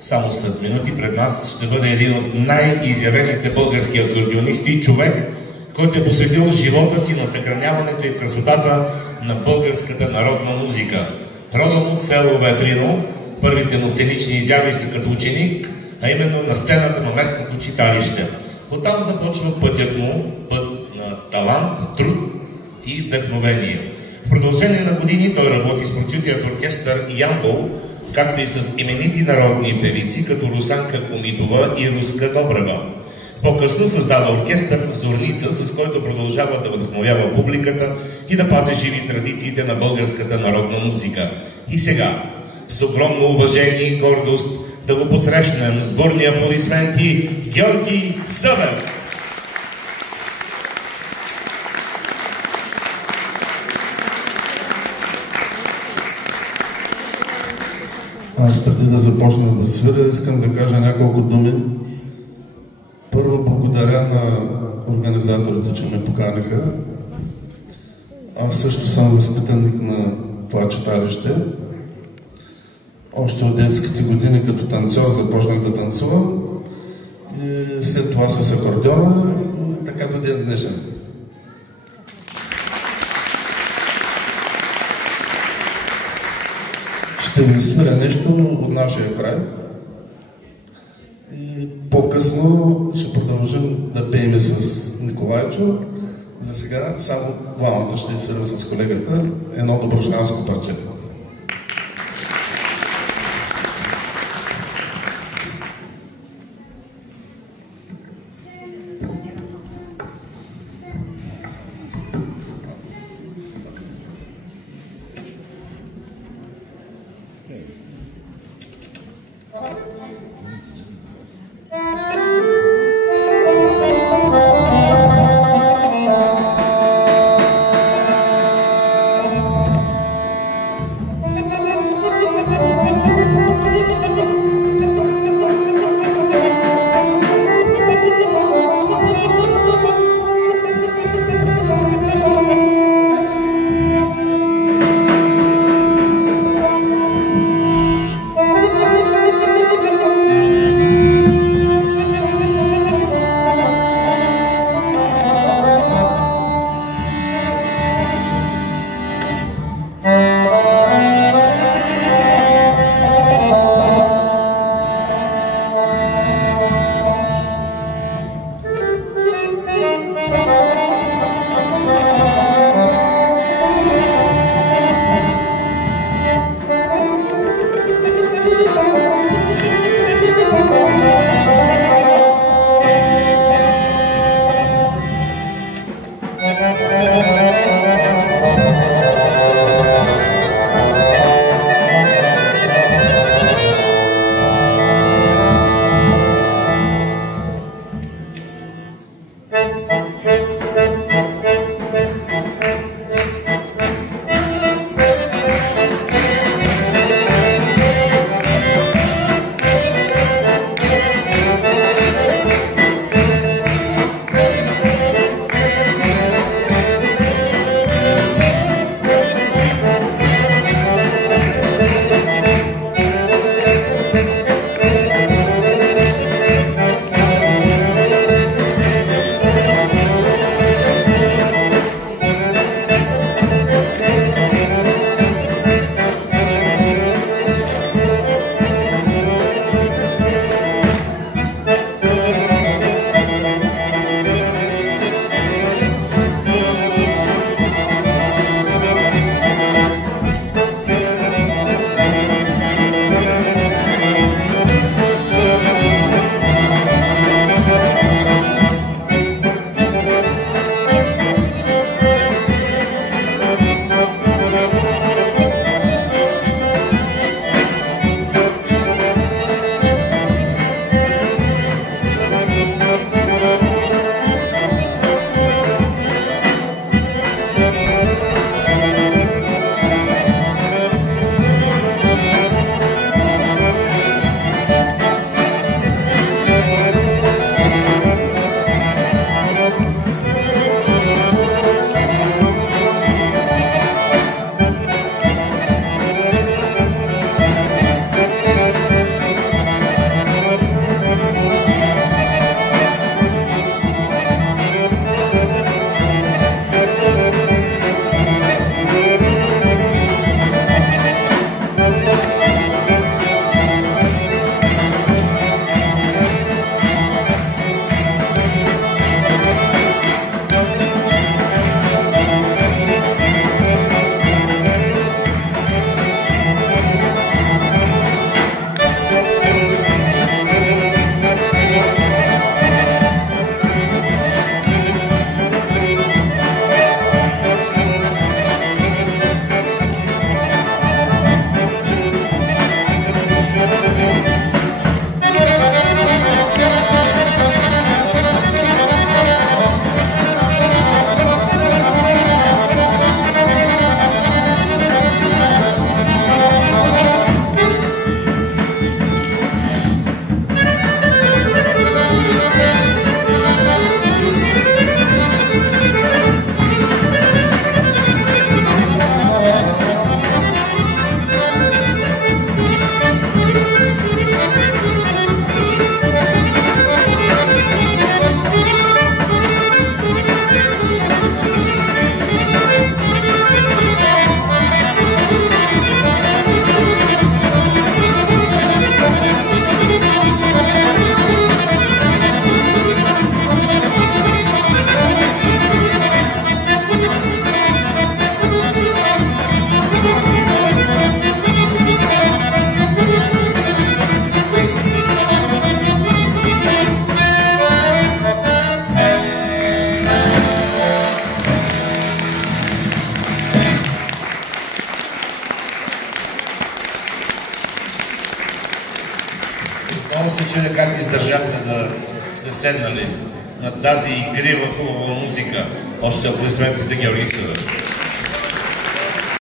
Само след минути пред нас ще бъде един от най-изявените български акордеонисти, човек, който е посветил живота си на съхраняването и красотата на българската народна музика. Родом от село Ветрино, първите му сценични изяви са като ученик, а именно на сцената на местното читалище. Оттам започва пътят му, път на талант, труд и вдъхновение. В продължение на години той работи с прочутият оркестър Ямбол, както и с именити народни певици, като Русанка Комитова и Руска Добрева. По-късно създава оркестър Зорница, с който продължава да вдъхновява публиката и да пази живи традициите на българската народна музика. И сега, с огромно уважение и гордост, да го посрещнем с бурни аплодисменти Георги Събев! Аз преди да започна да свиря, искам да кажа няколко думи. Първо благодаря на организаторите, че ме поканиха. Аз също съм възпитаник на това читалище. Още от детските години като танцор започнах да танцувам. И след това с акордеона и така до ден днешен. Ще ви свиря нещо от нашия край. И по-късно ще продължим да пеем с Николайчо. За сега само двамата ще свирим с колегата едно доброжеланско парче. Много се чудя как издържахте да сте седнали на тази игрива хубава музика. Още аплодисменти за Георги Съдев.